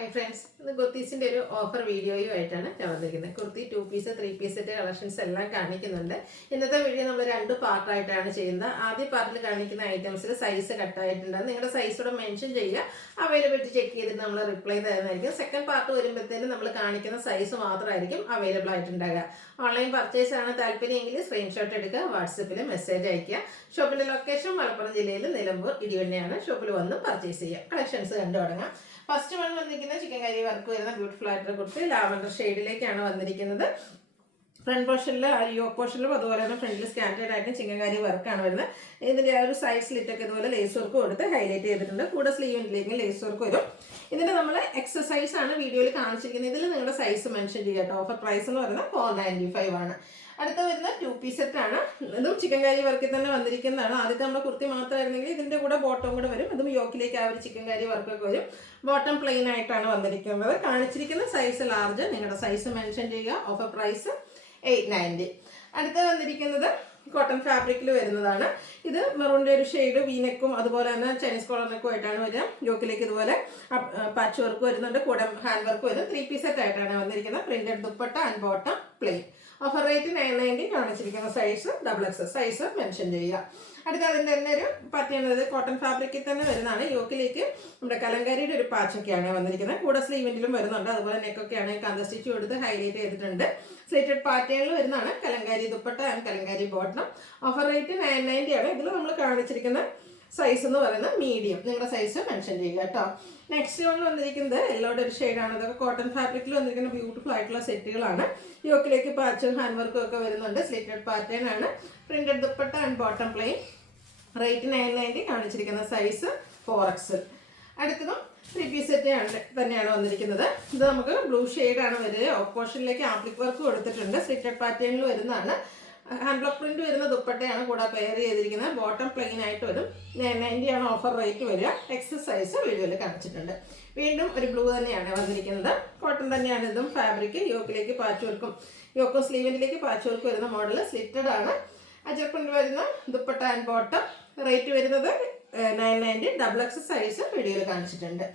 Hi friends, ഇന്ന് കുർത്തീസിന്റെ ഒരു offer വീഡിയോയുമായിട്ടാണ് ഞാൻ വന്നിരിക്കുന്നത്. Kurti 2 piece 3 piece set collections എല്ലാം കാണിക്കുന്നുണ്ട്. ഇന്നത്തെ വീഡിയോ നമ്മൾ രണ്ട് പാർട്ടായിട്ടാണ് ചെയ്യുന്നത്. ആദ്യ പാർട്ടിൽ കാണിക്കുന്ന ഐറ്റംസിൽ സൈസ് കട്ടായിട്ടുണ്ട്. നിങ്ങളുടെ സൈസ് കൂടെ മെൻഷൻ ചെയ്യുക, അവൈലബിലിറ്റി ചെക്ക് ചെയ്തിട്ട് നമ്മൾ റിപ്ലൈ തരുന്നതായിരിക്കും. സെക്കൻഡ് പാർട്ട് വരുമ്പോഴത്തേനും നമ്മൾ കാണിക്കുന്ന സൈസ് മാത്രമായിരിക്കും അവൈലബിൾ ആയിട്ടുണ്ടാകുക. ഓൺലൈൻ പർച്ചേസ് ആണ് താല്പര്യമെങ്കിൽ സ്ക്രീൻഷോട്ട് എടുക്കുക, വാട്സപ്പിൽ മെസ്സേജ് അയയ്ക്കുക. ഷോപ്പിന്റെ ലൊക്കേഷൻ മലപ്പുറം ജില്ലയിൽ നിലമ്പൂർ ഇടിവണ്ണയാണ്. ഷോപ്പിൽ വന്ന് പർച്ചേസ് ചെയ്യുക. കളക്ഷൻസ് കണ്ടു തുടങ്ങാം. ഫസ്റ്റ് വൺ വന്നിരിക്കുന്ന ചിക്കൻ കറി വർക്ക് വരുന്ന ബ്യൂട്ടിഫുൾ ആയിട്ടുള്ള കുർത്തി ലാവൻഡർ ഷെയ്ഡിലേക്കാണ് വന്നിരിക്കുന്നത്. ഫ്രണ്ട് പോർഷനിൽ യോക്ക് പോർഷനിലും അതുപോലെ തന്നെ ഫ്രണ്ടിൽ സ്കാൻഡേർഡ് ആയിട്ട് ചിക്കൻ കറി വർക്കാണ് വരുന്നത്. ഇതിൻ്റെ ആ ഒരു സൈഡ് സ്ലിറ്റൊക്കെ ഇതുപോലെ ലേസ് വർക്ക് കൊടുത്ത് ഹൈലൈറ്റ് ചെയ്തിട്ടുണ്ട്. കൂടെ സ്ലീവിലേക്ക് ലേസ് വർക്ക് വരും. ഇതിൻ്റെ നമ്മൾ എക്സസൈസ് ആണ് വീഡിയോയിൽ കാണിച്ചിരിക്കുന്നത്. ഇതിൽ നിങ്ങളുടെ സൈസ് മെൻഷൻ ചെയ്യുക കേട്ടോ. ഓഫർ പ്രൈസ് എന്ന് പറയുന്നത് 495 ആണ്. അടുത്ത വരുന്ന 2 പീസ് സെറ്റ് ആണ്. ഇതും ചിക്കൻ കറി വർക്കിൽ തന്നെ വന്നിരിക്കുന്നതാണ്. ആദ്യത്തെ നമ്മുടെ കുർത്തി മാത്രമായിരുന്നെങ്കിൽ ഇതിൻ്റെ കൂടെ ബോട്ടം കൂടെ വരും. ഇതും യോക്കിലേക്ക് ആ ഒരു ചിക്കൻ കറി വർക്കൊക്കെ വരും. ബോട്ടം പ്ലെയിൻ ആയിട്ടാണ് വന്നിരിക്കുന്നത്. കാണിച്ചിരിക്കുന്ന സൈസ് ലാർജ്. നിങ്ങളുടെ സൈസ് മെൻഷൻ ചെയ്യുക. Offer price 890. അടുത്ത വന്നിരിക്കുന്നത് കോട്ടൺ ഫാബ്രിക്കിൽ വരുന്നതാണ്. ഇത് മെറൂണിൻ്റെ ഒരു ഷെയ്ഡ് വീനെക്കും അതുപോലെ തന്നെ ചൈനീസ് കോളറിനൊക്കെ ആയിട്ടാണ് വരിക. യോക്കിലേക്ക് ഇതുപോലെ പാച്ച് വർക്ക് വരുന്നുണ്ട്. കൂടെ ഹാൻഡ് വർക്ക് വരും. 3 പീസ് സെറ്റ് ആയിട്ടാണ് വന്നിരിക്കുന്നത്. Printed dupatta and bottom plain. Offer rate 990. കാണിച്ചിരിക്കുന്ന സൈസ് XXL സൈസ് മെൻഷൻ ചെയ്യുക. അടുത്ത അതിൻ്റെ തന്നെ ഒരു പറ്റിയത് കോട്ടൺ ഫാബ്രിക്കിൽ തന്നെ വരുന്നതാണ്. യോക്കിലേക്ക് നമ്മുടെ കലങ്കാരിയുടെ ഒരു പാച്ചൊക്കെയാണ് വന്നിരിക്കുന്നത്. കൂടെ സ്ലീവിൻ്റിലും വരുന്നുണ്ട്. അതുപോലെ നെക്കൊക്കെയാണ് കന്ത സ്റ്റിച്ച് കൊടുത്ത് ഹൈലൈറ്റ് ചെയ്തിട്ടുണ്ട്. സ്ലിറ്റഡ് പാറ്റേണിൽ വരുന്നതാണ് Kalamkari dupatta and Kalamkari bottom. Offer rate 990 ആണ്. ഇതിൽ നമ്മൾ കാണിച്ചിരിക്കുന്ന സൈസ് എന്ന് പറയുന്നത് മീഡിയം. നിങ്ങളുടെ സൈസ് മെൻഷൻ ചെയ്യുക കേട്ടോ. നെക്സ്റ്റ് വൺ വന്നിരിക്കുന്നത് യെല്ലോയുടെ ഒരു ഷെയ്ഡാണ്. ഇതൊക്കെ കോട്ടൺ ഫാബ്രിക്കിൽ വന്നിരിക്കുന്ന ബ്യൂട്ടിഫുൾ ആയിട്ടുള്ള സെറ്റുകളാണ്. യോക്കിലേക്ക് പാച്ചും ഹാൻഡ് വർക്കും ഒക്കെ വരുന്നുണ്ട്. സ്ലിറ്റഡ് പാറ്റേൺ ആണ്. Printed dupatta and bottom plain. Rate 990. കാണിച്ചിരിക്കുന്ന സൈസ് 4XL. അടുത്തതും 3 പീസ് സെറ്റ് തന്നെയാണ് വന്നിരിക്കുന്നത്. ഇത് നമുക്ക് ബ്ലൂ ഷെയ്ഡാണ് വരിക. ഓപ്പോഷനിലേക്ക് ആപ്ലിക് വർക്ക് കൊടുത്തിട്ടുണ്ട്. സ്ലിറ്റഡ് പാറ്റേണിൽ വരുന്നതാണ്. ഹാൻഡ് ബ്ലോക്ക് പ്രിന്റ് വരുന്ന ദുപ്പട്ടയാണ് കൂടെ പെയർ ചെയ്തിരിക്കുന്നത്. ബോട്ടം പ്ലെയിൻ ആയിട്ട് വരും. 990 ആണ് ഓഫർ റേറ്റ് വരിക. XS സൈസ് വീഡിയോയിൽ കാണിച്ചിട്ടുണ്ട്. വീണ്ടും ഒരു ബ്ലൂ തന്നെയാണ് വന്നിരിക്കുന്നത്. കോട്ടൺ തന്നെയാണ് ഇതും ഫാബ്രിക്. യോക്കിലേക്ക് പാച്ച് വർക്കും യോക്കും സ്ലീവിലേക്ക് പാച്ച് വർക്ക് വരുന്ന മോഡൽ സ്ലിറ്റഡ് ആണ്. അജർ പ്രിന്റ് വരുന്ന ദുപ്പട്ട ആൻഡ് ബോട്ടം. റേറ്റ് വരുന്നത് 990. XXL സൈസ് വീഡിയോയിൽ കാണിച്ചിട്ടുണ്ട്.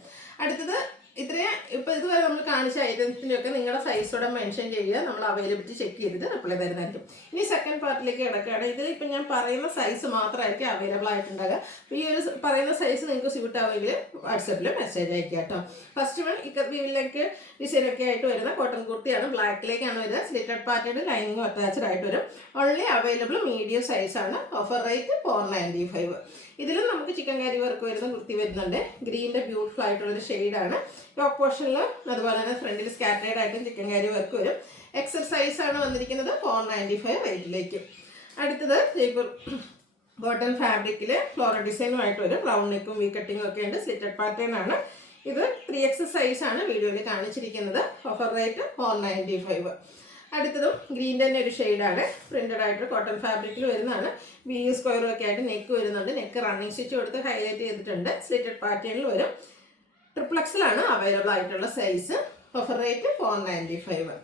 അടുത്തത് ഇത്രയും ഇപ്പം ഇതുവരെ നമ്മൾ കാണിച്ച ഐറ്റംസിൻ്റെ ഒക്കെ നിങ്ങളുടെ സൈസോടെ മെൻഷൻ ചെയ്യുക. നമ്മൾ അവൈലബിലിറ്റി ചെക്ക് ചെയ്തിട്ട് റിപ്ലൈ തരുന്നതായിരിക്കും. ഇനി സെക്കൻഡ് പാർട്ടിലേക്ക് കിടക്കുകയാണ്. ഇതിൽ ഇപ്പം ഞാൻ പറയുന്ന സൈസ് മാത്രമായിരിക്കും അവൈലബിൾ ആയിട്ടുണ്ടാകുക. അപ്പോൾ ഈ ഒരു പറയുന്ന സൈസ് നിങ്ങൾക്ക് സ്യൂട്ട് ആവുമെങ്കിൽ വാട്സപ്പിൽ മെസ്സേജ് അയക്കുക കേട്ടോ. ഫസ്റ്റ് വൺ ഇക്കറിലേക്ക് ഡിസൈനൊക്കെ ആയിട്ട് വരുന്ന കോട്ടൺ കുർത്തിയാണ്. ബ്ലാക്കിലേക്കാണ് വരിക. സ്ലിറ്റഡ് പാറ്റേൺ ലൈനിങ്ങും അറ്റാച്ച്ഡ് ആയിട്ട് വരും. ഓൺലി അവൈലബിൾ മീഡിയം സൈസാണ്. Offer rate 495. ഇതിലും നമുക്ക് ചിക്കൻ കറി വർക്ക് വരുന്ന കുർത്തി വരുന്നുണ്ട്. ഗ്രീനിൻ്റെ ബ്യൂട്ടിഫുൾ ആയിട്ടുള്ളൊരു ഷെയ്ഡാണ്. ടോപ്പ് പോർഷനിൽ അതുപോലെ തന്നെ ഫ്രണ്ടിൽ സ്കാറ്റേഡ് ആയിട്ടും ചിക്കൻ കറി വർക്ക് വരും. XL സൈസാണ് വന്നിരിക്കുന്നത്. 495 റേറ്റിലേക്ക്. അടുത്തത് ജയ്പൂർ കോട്ടൺ ഫാബ്രിക്കിൽ ഫ്ലോറൽ ഡിസൈനുമായിട്ട് വരും. റൗണ്ട് നെക്കും വി കട്ടിങ്ങും ഒക്കെ ഉണ്ട്. സ്ലിറ്റഡ് പാറ്റേൺ ആണ്. ഇത് 3XL സൈസാണ് വീഡിയോയിൽ കാണിച്ചിരിക്കുന്നത്. Offer rate 495. അടുത്തതും ഗ്രീൻ തന്നെ ഒരു ഷെയ്ഡാണ്. പ്രിന്റഡ് ആയിട്ട് കോട്ടൺ ഫാബ്രിക്കിൽ വരുന്നതാണ്. വി സ്ക്വയറും ഒക്കെ ആയിട്ട് നെക്ക് വരുന്നുണ്ട്. നെക്ക് റണ്ണിങ് സ്റ്റിച്ച് കൊടുത്ത് ഹൈലൈറ്റ് ചെയ്തിട്ടുണ്ട്. സ്ലിറ്റഡ് പാറ്റേണിൽ വരും. XXL ആണ് അവൈലബിൾ ആയിട്ടുള്ള സൈസ്. Offer rate 495.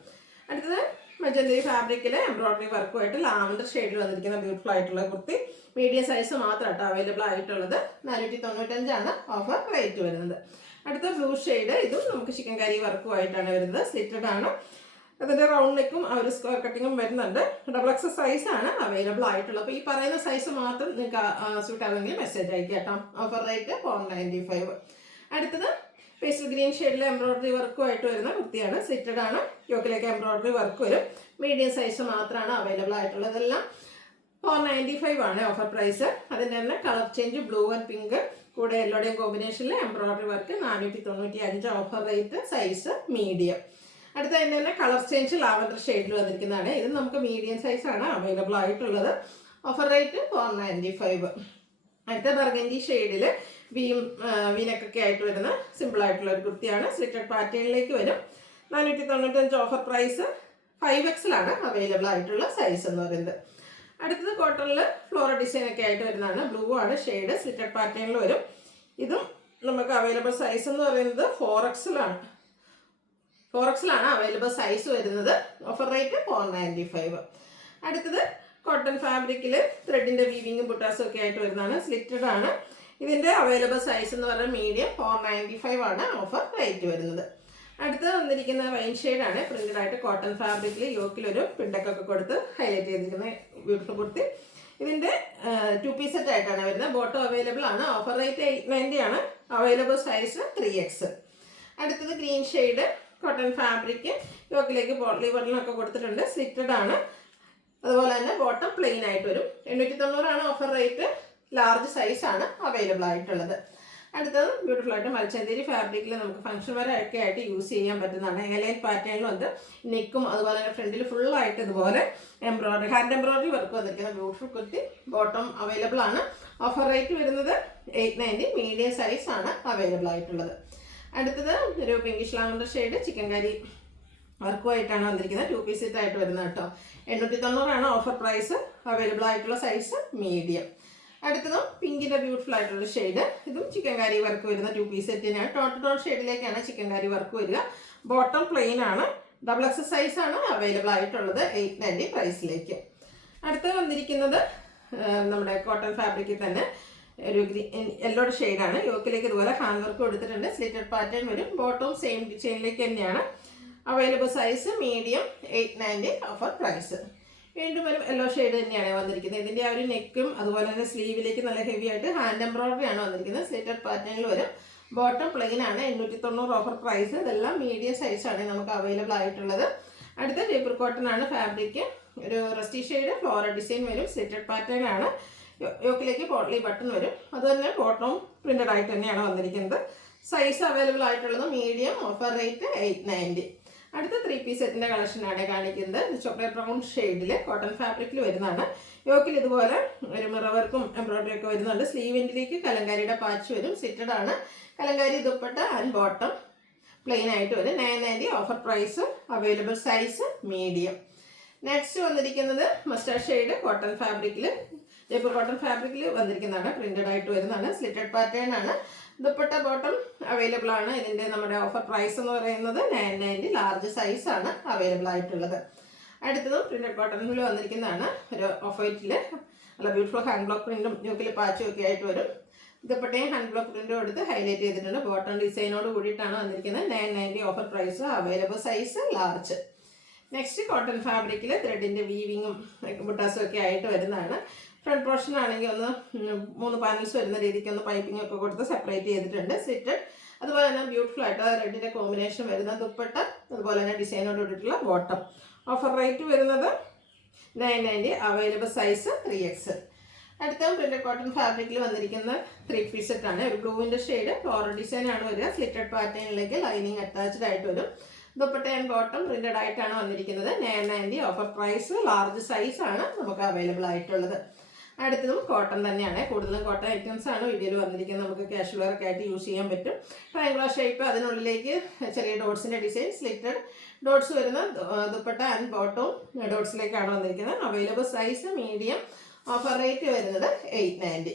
അടുത്തത് മജന്തരി ഫാബ്രിക്കിൽ എംബ്രോയിഡറി വർക്കുമായിട്ട് ലാവൻഡർ ഷെയ്ഡിൽ വന്നിരിക്കുന്ന ബ്യൂട്ടിഫുൾ ആയിട്ടുള്ള കുർത്തി. മീഡിയം സൈസ് മാത്രമായിട്ട് അവൈലബിൾ ആയിട്ടുള്ളത്. 495 ആണ് ഓഫർ റേറ്റ് വരുന്നത്. അടുത്ത ബ്ലൂ ഷെയ്ഡ്. ഇതും നമുക്ക് ചിക്കൻ കറി വർക്കുമായിട്ടാണ് വരുന്നത്. സ്ലിറ്റഡ് ആണ്. അതിൻ്റെ റൗണ്ട് നെക്കും ആ ഒരു സ്ക്വയർ കട്ടിങ്ങും വരുന്നുണ്ട്. XXL സൈസാണ് അവൈലബിൾ ആയിട്ടുള്ളത്. അപ്പോൾ ഈ പറയുന്ന സൈസ് മാത്രം നിങ്ങൾക്ക് സ്യൂട്ട് ആവുമെങ്കിൽ മെസ്സേജ് അയക്കുക കേട്ടോ. Offer rate 495. അടുത്തത് പേസ്റ്റൽ ഗ്രീൻ ഷെയ്ഡിൽ എംബ്രോയിഡറി വർക്കുമായിട്ട് വരുന്ന കുർത്തിയാണ്. സ്ലിറ്റഡ് ആണ്. യോക്കിലേക്ക് എംബ്രോയിഡറി വർക്ക് വരും. മീഡിയം സൈസ് മാത്രമാണ് അവൈലബിൾ ആയിട്ടുള്ളത്. ഇതെല്ലാം 495 ആണ് ഓഫർ പ്രൈസ്. അതിൻ്റെ തന്നെ colour change blue and pink കൂടെ യെല്ലോടെയും കോമ്പിനേഷനിൽ embroidery work 495. Offer rate size medium. അടുത്ത അതിൻ്റെ തന്നെ കളർ ചേഞ്ച് ലാവൻഡർ ഷെയ്ഡിൽ വന്നിരിക്കുന്നതാണ്. ഇത് നമുക്ക് മീഡിയം സൈസാണ് അവൈലബിൾ ആയിട്ടുള്ളത്. Offer rate 495. അടുത്ത ബർഗൻഡി ഷെയ്ഡിൽ വീനക്കൊക്കെ ആയിട്ട് വരുന്ന സിമ്പിൾ ആയിട്ടുള്ള ഒരു കുർത്തിയാണ്. സ്ലിറ്റഡ് പാറ്റേണിലേക്ക് വരും. 495 ഓഫർ പ്രൈസ്. 5XL ആണ് അവൈലബിൾ ആയിട്ടുള്ള സൈസ് എന്ന് പറയുന്നത്. അടുത്തത് കോട്ടണിൽ ഫ്ലോറൽ ഡിസൈൻ ഒക്കെ ആയിട്ട് വരുന്നതാണ്. ബ്ലൂ ആണ് ഷെയ്ഡ്. സ്ലിറ്റഡ് പാറ്റേണിൽ വരും. ഇതും നമുക്ക് അവൈലബിൾ സൈസ് എന്ന് പറയുന്നത് 4XL ആണ്. 4XL ആണ് അവൈലബിൾ സൈസ് വരുന്നത്. Offer rate 495. അടുത്തത് കോട്ടൺ ഫാബ്രിക്കിൽ ത്രെഡിൻ്റെ വീവിങ്ങും ബുട്ടാസും ഒക്കെ ആയിട്ട് വരുന്നതാണ്. സ്ലിറ്റഡ് ആണ്. ഇതിൻ്റെ അവൈലബിൾ സൈസ് എന്ന് പറഞ്ഞാൽ മീഡിയം 495 ആണ് ഓഫർ റേറ്റ് വരുന്നത്. അടുത്ത് വന്നിരിക്കുന്ന വൈൻ ഷെയ്ഡാണ്. പ്രിന്റഡ് ആയിട്ട് കോട്ടൺ ഫാബ്രിക്കിൽ യോക്കിലൊരു പിണ്ടക്കൊക്കെ കൊടുത്ത് ഹൈലൈറ്റ് ചെയ്തിരിക്കുന്ന ബ്യൂട്ടിഫുൾ കുർത്തി. ഇതിൻ്റെ 2 പീസ് സെറ്റ് ആയിട്ടാണ് വരുന്നത്. ബോട്ടം അവൈലബിൾ ആണ്. ഓഫർ റേറ്റ് 890 ആണ്. Available size 3X. അടുത്തത് ഗ്രീൻ ഷെയ്ഡ് കോട്ടൺ ഫാബ്രിക്, യോക്കിലേക്ക് പോട്ട്ലി ബട്ടണൊക്കെ കൊടുത്തിട്ടുണ്ട്. സ്ലിറ്റഡ് ആണ്. അതുപോലെ തന്നെ ബോട്ടം പ്ലെയിൻ ആയിട്ട് വരും. 890 ആണ് ഓഫർ റേറ്റ്. ലാർജ് സൈസാണ് അവൈലബിൾ ആയിട്ടുള്ളത്. അടുത്തത് ബ്യൂട്ടിഫുൾ ആയിട്ട് മൽച്ചന്തേരി ഫാബ്രിക്കിൽ നമുക്ക് ഫംഗ്ഷൻ വരെയൊക്കെ ആയിട്ട് യൂസ് ചെയ്യാൻ പറ്റുന്നതാണ്. എലൈൻ പാറ്റേണിലും ഉണ്ട്. നെക്കും അതുപോലെ തന്നെ ഫ്രണ്ടിൽ ഫുള്ളായിട്ട് ഇതുപോലെ എംബ്രോയിഡറി, ഹാൻഡ് എംബ്രോയിഡറി വർക്ക് വന്നിരിക്കുന്ന ബ്യൂട്ടിഫുൾ കുർത്തി. ബോട്ടം അവൈലബിൾ ആണ്. ഓഫർ റേറ്റ് വരുന്നത് 890. മീഡിയം സൈസ് ആണ് അവൈലബിൾ ആയിട്ടുള്ളത്. അടുത്തത് ഒരു പിങ്കിഷ് ലാവൻഡർ ഷെയ്ഡ് ചിക്കൻ കറി വർക്കുമായിട്ടാണ് വന്നിരിക്കുന്നത്. 2 പീസ് സെറ്റ് ആയിട്ട് വരുന്നത് കേട്ടോ. 890 ആണ് ഓഫർ പ്രൈസ്. അവൈലബിൾ ആയിട്ടുള്ള സൈസ് മീഡിയം. അടുത്തതും പിങ്കിൻ്റെ ബ്യൂട്ടിഫുൾ ആയിട്ടുള്ള ഷെയ്ഡ്. ഇതും ചിക്കൻ കറി വർക്ക് വരുന്ന 2 പീസ് സെറ്റിനാണ്. ടോൺ ഷെയ്ഡിലേക്കാണ് ചിക്കൻ കറി വർക്ക് വരിക. ബോട്ടം പ്ലെയിൻ ആണ്. XXL സൈസ് ആണ് അവൈലബിൾ ആയിട്ടുള്ളത് 890 പ്രൈസിലേക്ക്. അടുത്ത് വന്നിരിക്കുന്നത് നമ്മുടെ കോട്ടൺ ഫാബ്രിക്കിൽ തന്നെ ഒരു യെല്ലോ ഷെയ്ഡാണ്. യോക്കിലേക്ക് ഇതുപോലെ ഹാൻഡ് വർക്ക് കൊടുത്തിട്ടുണ്ട്. സ്ലിറ്റഡ് പാറ്റേൺ വരും. ബോട്ടവും സെയിം ചെയിനിലേക്ക് തന്നെയാണ്. Available size medium 890 offer price. വീണ്ടും ഒരു യെല്ലോ ഷെയ്ഡ് തന്നെയാണ് വന്നിരിക്കുന്നത്. ഇതിൻ്റെ ആ ഒരു നെക്കും അതുപോലെ തന്നെ സ്ലീവിലേക്ക് നല്ല ഹെവി ആയിട്ട് ഹാൻഡ് എംബ്രോയിഡറി ആണ് വന്നിരിക്കുന്നത്. സ്ലിറ്റഡ് പാറ്റേണിൽ വരും. ബോട്ടം പ്ലെയിൻ ആണ്. 890 ഓഫർ പ്രൈസ്. ഇതെല്ലാം മീഡിയം സൈസാണ് നമുക്ക് അവൈലബിൾ ആയിട്ടുള്ളത്. അടുത്ത ജയ്പൂർ കോട്ടൺ ആണ് ഫാബ്രിക്. ഒരു റസ്റ്റി ഷെയ്ഡ് ഫ്ലോറൽ ഡിസൈൻ വരും. സ്ലിറ്റഡ് പാറ്റേൺ ആണ്. യോക്കിലേക്ക് പോട്ട്ലി ബട്ടൺ വരും. അതുതന്നെ ബോട്ടവും പ്രിന്റഡ് ആയിട്ട് തന്നെയാണ് വന്നിരിക്കുന്നത്. സൈസ് അവൈലബിൾ ആയിട്ടുള്ളത് മീഡിയം. Offer rate 890. അടുത്ത 3 പീസ് സെറ്റിൻ്റെ കളക്ഷനാണ് കാണിക്കുന്നത്. ചോക്ലേറ്റ് ബ്രൗൺ ഷെയ്ഡിൽ കോട്ടൺ ഫാബ്രിക്കിൽ വരുന്നതാണ്. യോക്കിൽ ഇതുപോലെ ഒരു മിറർ വർക്കും എംബ്രോയിഡറി ഒക്കെ വരുന്നുണ്ട്. സ്ലീവിൻ്റിലേക്ക് കലങ്കാരിയുടെ പാച്ച് വരും. സിറ്റഡ് ആണ്. Kalamkari dupatta and bottom plain ആയിട്ട് വരും. 990 offer price. Available size medium. Next വന്നിരിക്കുന്നത് മസ്റ്റാർഡ് ഷെയ്ഡ് കോട്ടൺ ഫാബ്രിക്കിൽ, ജയ്പൂർ കോട്ടൺ ഫാബ്രിക്കിൽ വന്നിരിക്കുന്നതാണ്. പ്രിന്റഡ് ആയിട്ട് വരുന്നതാണ്. സ്ലിറ്റഡ് പാറ്റേൺ ആണ്. ദുപ്പട്ട ബോട്ടം അവൈലബിൾ ആണ്. ഇതിൻ്റെ നമ്മുടെ ഓഫർ പ്രൈസ് എന്ന് പറയുന്നത് 990. ലാർജ് സൈസ് ആണ് അവൈലബിൾ ആയിട്ടുള്ളത്. അടുത്തതും പ്രിന്റഡ് കോട്ടണിൽ വന്നിരിക്കുന്നതാണ്. ഒരു ഓഫ് വൈറ്റിൽ നല്ല ബ്യൂട്ടിഫുൾ ഹാൻഡ് ബ്ലോക്ക് പ്രിന്റും യോക്കിൽ പാച്ചും ഒക്കെ ആയിട്ട് വരും. ദുപ്പട്ടയും ഹാൻഡ് ബ്ലോക്ക് പ്രിന്റും എടുത്ത് ഹൈലൈറ്റ് ചെയ്തിട്ടുണ്ട്. ബോട്ടം ഡിസൈനോട് കൂടിയിട്ടാണ് വന്നിരിക്കുന്നത്. 990 offer price. Available size large. Next cotton ഫാബ്രിക്കിൽ ത്രെഡിൻ്റെ വീവിങ്ങും ബുട്ടാസും ഒക്കെ ആയിട്ട് വരുന്നതാണ്. ഫ്രണ്ട് പോർഷൻ ആണെങ്കിൽ ഒന്ന് 3 പാനൽസ് വരുന്ന രീതിക്ക് ഒന്ന് പൈപ്പിംഗ് ഒക്കെ കൊടുത്ത് സെപ്പറേറ്റ് ചെയ്തിട്ടുണ്ട്. സിറ്റഡ്. അതുപോലെ തന്നെ ബ്യൂട്ടിഫുൾ ആയിട്ട് റെഡിൻ്റെ കോമ്പിനേഷൻ വരുന്ന ദുപ്പട്ട, അതുപോലെ തന്നെ ഡിസൈനോട് കൂടിയിട്ടുള്ള ബോട്ടം. ഓഫർ റേറ്റ് വരുന്നത് 990. Available size 3X. അടുത്ത പ്രിന്റഡ് കോട്ടൺ ഫാബ്രിക്കിൽ വന്നിരിക്കുന്ന 3 പീസ് സെറ്റാണ്. ഒരു ബ്ലൂവിൻ്റെ ഷെയ്ഡ് ഫ്ലോറൽ ഡിസൈൻ ആണ് വരിക. സ്ലിറ്റഡ് പാറ്റേണിലേക്ക് ലൈനിങ് അറ്റാച്ച്ഡ് ആയിട്ട് വരും. ദുപ്പട്ട ആൻഡ് ബോട്ടം പ്രിന്റഡ് ആയിട്ടാണ് വന്നിരിക്കുന്നത്. 990 ഓഫർ പ്രൈസ്. ലാർജ് സൈസ് ആണ് നമുക്ക് അവൈലബിൾ ആയിട്ടുള്ളത്. അടുത്തതും കോട്ടൺ തന്നെയാണ്. കൂടുതലും കോട്ടൺ ഐറ്റംസ് ആണ് വീഡിയോയിൽ വന്നിരിക്കുന്നത്. നമുക്ക് കാഷ്വൽ വെയർ ഒക്കെ ആയിട്ട് യൂസ് ചെയ്യാൻ പറ്റും. ട്രയാങ്കുലർ ഷേപ്പ്, അതിനുള്ളിലേക്ക് ചെറിയ ഡോട്ട്സിൻ്റെ ഡിസൈൻ, സ്ലിറ്റഡ് ഡോട്ട്സ് വരുന്ന ദുപ്പട്ട ആൻഡ് ബോട്ടവും ഡോട്ട്സിലേക്കാണ് വന്നിരിക്കുന്നത്. Available size medium. Offer rate വരുന്നത് 890.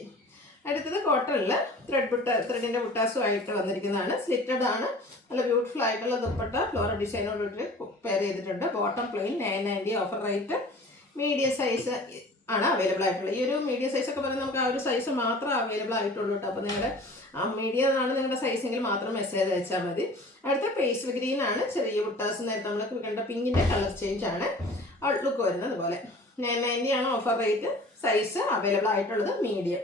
അടുത്തത് കോട്ടണിൽ ത്രെഡിൻ്റെ ബുട്ടാസുമായിട്ട് വന്നിരിക്കുന്നതാണ്. സ്ലിറ്റഡ് ആണ്. നല്ല ബ്യൂട്ടിഫുൾ ആയിട്ടുള്ള ദുപ്പട്ട ഫ്ലോറൽ ഡിസൈനോട് പെയർ ചെയ്തിട്ടുണ്ട്. Bottom plain. 990 offer rate. Medium size ആണ് അവൈലബിൾ ആയിട്ടുള്ളത്. ഈ ഒരു മീഡിയം സൈസ് ഒക്കെ പറയുന്നത് നമുക്ക് ആ ഒരു സൈസ് മാത്രമേ അവൈലബിൾ ആയിട്ടുള്ളൂ കേട്ടോ. അപ്പോൾ നിങ്ങളുടെ മീഡിയം ആണ് നിങ്ങളുടെ സൈസെങ്കിൽ മാത്രം മെസ്സേജ് അയച്ചാൽ മതി. അടുത്ത പേസ്റ്റൽ ഗ്രീൻ ആണ്. ചെറിയ ബുട്ടാസ് നേരത്തെ നമ്മൾ കണ്ട പിങ്കിൻ്റെ കളർ ചേഞ്ച് ആണ് ഔട്ട്ലുക്ക് വരുന്നത്. അതുപോലെ 990 ആണ് ഓഫർ റേറ്റ്. സൈസ് അവൈലബിൾ ആയിട്ടുള്ളത് മീഡിയം.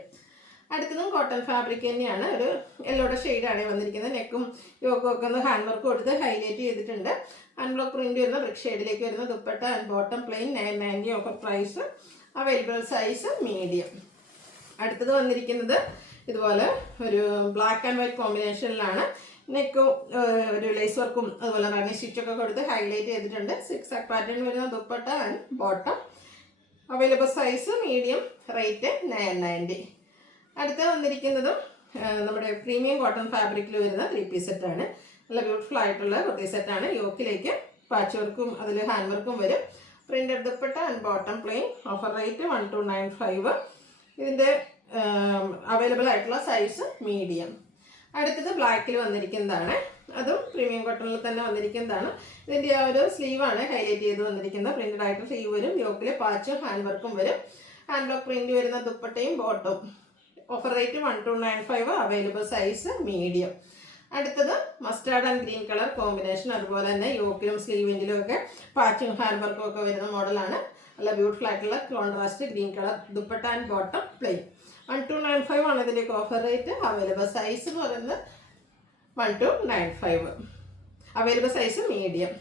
അടുത്തതും കോട്ടൺ ഫാബ്രിക് തന്നെയാണ്. ഒരു യെല്ലോയുടെ ഷെയ്ഡാണ് വന്നിരിക്കുന്നത്. നെക്കും യോക്കും ഒക്കെ ഒന്ന് ഹാൻഡ് വർക്ക് കൊടുത്ത് ഹൈലൈറ്റ് ചെയ്തിട്ടുണ്ട്. ഹാൻഡ് ബ്ലോക്ക് പ്രിന്റ് വരുന്ന ബ്രിക്ക് ഷെയ്ഡിലേക്ക് വരുന്ന dupatta and bottom plain. 990 offer price. Available size medium. അടുത്തത് വന്നിരിക്കുന്നത് ഇതുപോലെ ഒരു ബ്ലാക്ക് ആൻഡ് വൈറ്റ് കോമ്പിനേഷനിലാണ്. നെക്കും ഒരു ലേസ് വർക്കും അതുപോലെ റണ്ണിങ് സ്റ്റിച്ചൊക്കെ കൊടുത്ത് ഹൈലൈറ്റ് ചെയ്തിട്ടുണ്ട്. 6 പാറ്റേൺ വരുന്ന dupatta and bottom. Available size medium. Rate 990. അടുത്ത വന്നിരിക്കുന്നതും നമ്മുടെ പ്രീമിയം കോട്ടൺ ഫാബ്രിക്കിൽ വരുന്ന 3 പീസ് സെറ്റാണ്. നല്ല ബ്യൂട്ടിഫുൾ ആയിട്ടുള്ള കുർത്തി സെറ്റാണ്. യോക്കിലേക്ക് പാച്ച് വർക്കും അതിൽ ഹാൻഡ് വർക്കും വരും. Printed dupatta and bottom plain. Offer rate 1295. ഇതിൻ്റെ അവൈലബിൾ ആയിട്ടുള്ള സൈസ് മീഡിയം. അടുത്തത് ബ്ലാക്കിൽ വന്നിരിക്കുന്നതാണ്. അതും പ്രീമിയം കോട്ടണിൽ തന്നെ വന്നിരിക്കുന്നതാണ്. ഇതിൻ്റെ ആ ഒരു സ്ലീവാണ് ഹൈലൈറ്റ് ചെയ്ത് വന്നിരിക്കുന്നത്. പ്രിന്റഡ് ആയിട്ട് സ്ലീവ് വരും. യോക്കിൽ പാച്ചും ഹാൻഡ് വർക്കും വരും. ഹാൻഡ് ബ്ലോക്ക് പ്രിന്റ് വരുന്ന ദുപ്പട്ടയും ബോട്ടവും offer rate 1295, available size medium. അടുത്തത് mustard and green colour combination, അതുപോലെ തന്നെ യോക്കിലും സ്ലീവിൻ്റിലും ഒക്കെ പാച്ചും ഹാൻഡ് വർക്കും ഒക്കെ വരുന്ന മോഡലാണ്. നല്ല ബ്യൂട്ടിഫുൾ ആയിട്ടുള്ള contrast green colour dupatta and bottom plain. 1295 ആണ് ഇതിലേക്ക് ഓഫർ റേറ്റ്. അവൈലബിൾ സൈസ് എന്ന് പറയുന്നത് 1295, അവൈലബിൾ സൈസ് മീഡിയം.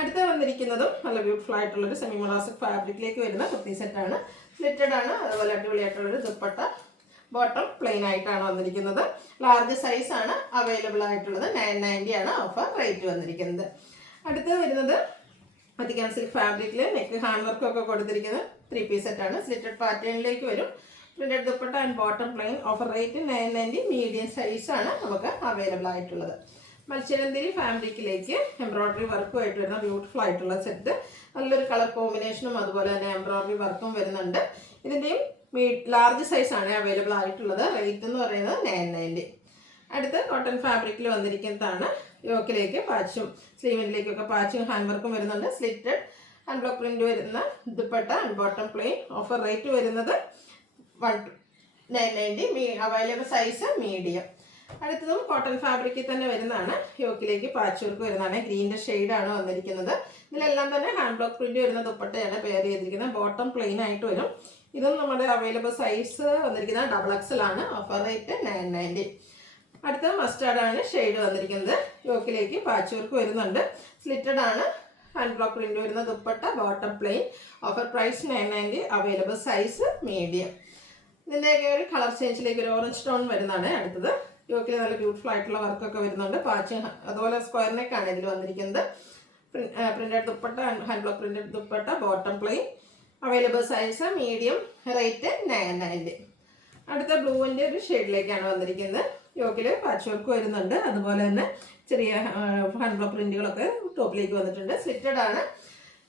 അടുത്ത വന്നിരിക്കുന്നതും നല്ല ബ്യൂട്ടിഫുൾ ആയിട്ടുള്ളൊരു സെമി മൊളാസിക് ഫാബ്രിക്കിലേക്ക് വരുന്ന കുർത്തി സെറ്റാണ്. സ്ലിറ്റഡ് ആണ്, അതുപോലെ അടിപൊളിയായിട്ടുള്ളൊരു ദുപ്പട്ട ബോട്ടം പ്ലെയിൻ ആയിട്ടാണ് വന്നിരിക്കുന്നത്. ലാർജ് സൈസ് ആണ് അവൈലബിൾ ആയിട്ടുള്ളത്. 990 ആണ് ഓഫർ റേറ്റ് വന്നിരിക്കുന്നത്. അടുത്ത് വരുന്നത് അധികം സിൽക്ക് ഫാബ്രിക്കിൽ നെക്ക് ഹാൻഡ് വർക്കും ഒക്കെ കൊടുത്തിരിക്കുന്ന 3 പീസ് സെറ്റാണ്. സ്ലിറ്റഡ് പാറ്റേണിലേക്ക് വരും. Printed dupatta and bottom plain. Offer rate 990, medium സൈസാണ് നമുക്ക് അവൈലബിൾ ആയിട്ടുള്ളത്. മത്സ്യരന്തിരി ഫാബ്രിക്കിലേക്ക് എംബ്രോയ്ഡറി വർക്കുമായിട്ട് വരുന്ന ബ്യൂട്ടിഫുൾ ആയിട്ടുള്ള സെറ്റ്. നല്ലൊരു കളർ കോമ്പിനേഷനും അതുപോലെ തന്നെ എംബ്രോയ്ഡറി വർക്കും വരുന്നുണ്ട്. ഇതിൻ്റെയും ലാർജ് സൈസാണ് അവൈലബിൾ ആയിട്ടുള്ളത്. റേറ്റ് എന്ന് പറയുന്നത് 990. അടുത്ത് കോട്ടൺ ഫാബ്രിക്കിൽ വന്നിരിക്കുന്നതാണ്. യോക്കിലേക്ക് പാച്ചും സ്ലീവിലേക്കൊക്കെ പാച്ചും ഹാൻഡ് വർക്കും വരുന്നുണ്ട്. സ്ലിറ്റഡ് ആൻഡ് ബ്ലോക്ക് പ്രിന്റ് വരുന്ന dupatta and bottom plain. Offer rate വരുന്നത് 990, അവൈലബിൾ സൈസ് മീഡിയം. അടുത്തതും കോട്ടൺ ഫാബ്രിക്കിൽ തന്നെ വരുന്നതാണ്. യോക്കിലേക്ക് പാച്ച് വർക്ക് വരുന്നതാണ്. ഗ്രീൻ്റെ ഷെയ്ഡാണ് വന്നിരിക്കുന്നത്. ഇതിലെല്ലാം തന്നെ ഹാൻഡ് ബ്ലോക്ക് പ്രിന്റ് വരുന്ന ദുപ്പട്ടയാണ് പെയർ ചെയ്തിരിക്കുന്നത്. ബോട്ടം പ്ലെയിൻ ആയിട്ട് വരും. ഇതും നമ്മുടെ അവൈലബിൾ സൈസ് വന്നിരിക്കുന്നത് XXL ആണ്. Offer rate 990. അടുത്ത മസ്റ്റാർഡ് ആണ് ഷെയ്ഡ് വന്നിരിക്കുന്നത്. യോക്കിലേക്ക് പാച്ച് വർക്ക് വരുന്നുണ്ട്. സ്ലിറ്റഡ് ആണ്, ഹാൻഡ് ബ്ലോക്ക് പ്രിന്റ് വരുന്ന dupatta bottom plain. Offer price 990, available size medium. ഇതിൻ്റെയൊക്കെ ഒരു കളർ ചേഞ്ചിലേക്ക് ഒരു ഓറഞ്ച് ടോൺ വരുന്നതാണ്. അടുത്തത് യോക്കിൽ നല്ല ബ്യൂട്ടിഫുൾ ആയിട്ടുള്ള വർക്കൊക്കെ വരുന്നുണ്ട്. പാച്ച് അതുപോലെ സ്ക്വയർ നെക്കാണ് ഇതിൽ വന്നിരിക്കുന്നത്. Printed dupatta hand block printed dupatta bottom plain. Available size medium, rate 990. അടുത്ത ബ്ലൂവിൻ്റെ ഒരു ഷെയ്ഡിലേക്കാണ് വന്നിരിക്കുന്നത്. യോക്കിൽ പാച്ച് വർക്ക് വരുന്നുണ്ട്. അതുപോലെ തന്നെ ചെറിയ ഹാൻഡ് ബ്ലോക്ക് പ്രിന്റുകളൊക്കെ ടോപ്പിലേക്ക് വന്നിട്ടുണ്ട്. സ്ലിറ്റഡ് ആണ്.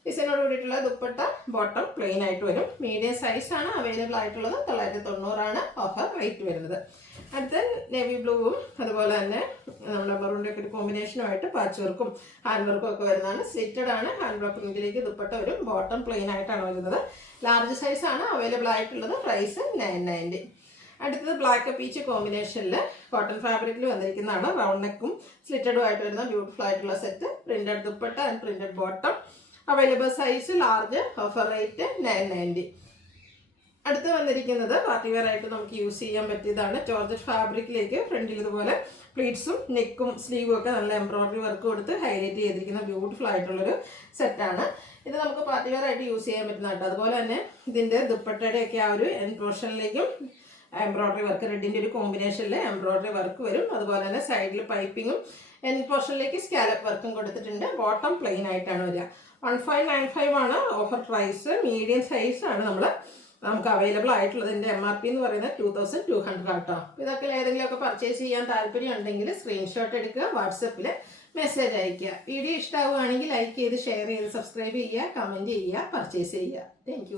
ഡിസൈനോട് കൂടിയിട്ടുള്ള ദുപ്പട്ട ബോട്ടം പ്ലെയിൻ ആയിട്ട് വരും. മീഡിയം സൈസാണ് അവൈലബിൾ ആയിട്ടുള്ളത്. 990 ഓഫർ റേറ്റ് വരുന്നത്. അടുത്ത നേവി ബ്ലൂവും അതുപോലെ തന്നെ നമ്മുടെ മെറൂണിൻ്റെ ഒക്കെ ഒരു കോമ്പിനേഷനുമായിട്ട് പാച്ച് വർക്കും ഹാൻഡ് വർക്കും ഒക്കെ വരുന്നതാണ്. സ്ലിറ്റഡ് ആണ്, ഹാൻഡ് വർക്ക് പ്രിന്റിലേക്ക് ദുപ്പട്ട വരും. ബോട്ടം പ്ലെയിൻ ആയിട്ടാണ് വരുന്നത്. ലാർജ് സൈസാണ് അവൈലബിൾ ആയിട്ടുള്ളത്. പ്രൈസ് 990. അടുത്തത് ബ്ലാക്ക് പീച്ച് കോമ്പിനേഷനിൽ കോട്ടൺ ഫാബ്രിക്കിൽ വന്നിരിക്കുന്നതാണ്. റൗണ്ട് നെക്കും സ്ലിറ്റഡും ആയിട്ട് വരുന്ന ബ്യൂട്ടിഫുൾ ആയിട്ടുള്ള set. Printed dupatta and printed bottom. Available size large. Offer rate 990. അടുത്ത് വന്നിരിക്കുന്നത് പാർട്ടി വെയർ ആയിട്ട് നമുക്ക് യൂസ് ചെയ്യാൻ പറ്റിയതാണ്. ജോർജറ്റ് ഫാബ്രിക്കിലേക്ക് ഫ്രണ്ടിൽ ഇതുപോലെ പ്ലീറ്റ്സും നെക്കും സ്ലീവും ഒക്കെ നല്ല എംബ്രോയ്ഡറി വർക്ക് കൊടുത്ത് ഹൈലൈറ്റ് ചെയ്തിരിക്കുന്ന ബ്യൂട്ടിഫുൾ ആയിട്ടുള്ളൊരു സെറ്റാണ്. ഇത് നമുക്ക് പാർട്ടി വെയർ ആയിട്ട് യൂസ് ചെയ്യാൻ പറ്റുന്നതായിട്ട്. അതുപോലെ തന്നെ ഇതിൻ്റെ ദുപ്പട്ടയുടെ ഒക്കെ ആ ഒരു എൻഡ് പോർഷനിലേക്കും എംബ്രോയ്ഡറി വർക്ക്, റെഡിൻ്റെ ഒരു കോമ്പിനേഷനിൽ എംബ്രോയ്ഡറി വർക്ക് വരും. അതുപോലെ തന്നെ സൈഡിൽ പൈപ്പിങ്ങും എൻഡ് പോർഷനിലേക്ക് സ്കാലപ്പ് വർക്കും കൊടുത്തിട്ടുണ്ട്. ബോട്ടം പ്ലെയിൻ ആയിട്ടാണ് വരിക. 1595 ആണ് ഓഫർ പ്രൈസ്. മീഡിയം സൈസ് ആണ് നമുക്ക് അവൈലബിൾ ആയിട്ടുള്ളത്. ഇതിൻ്റെ MRP എന്ന് പറയുന്നത് 2200 കേട്ടോ. ഇതൊക്കെ ഏതെങ്കിലുമൊക്കെ പർച്ചേസ് ചെയ്യാൻ താല്പര്യം ഉണ്ടെങ്കിൽ സ്ക്രീൻഷോട്ട് എടുക്കുക, വാട്സപ്പിൽ മെസ്സേജ് അയയ്ക്കുക. വീഡിയോ ഇഷ്ടമാവുകയാണെങ്കിൽ ലൈക്ക് ചെയ്ത് ഷെയർ ചെയ്ത് സബ്സ്ക്രൈബ് ചെയ്യുക, കമൻറ്റ് ചെയ്യുക, പർച്ചേസ് ചെയ്യുക. താങ്ക്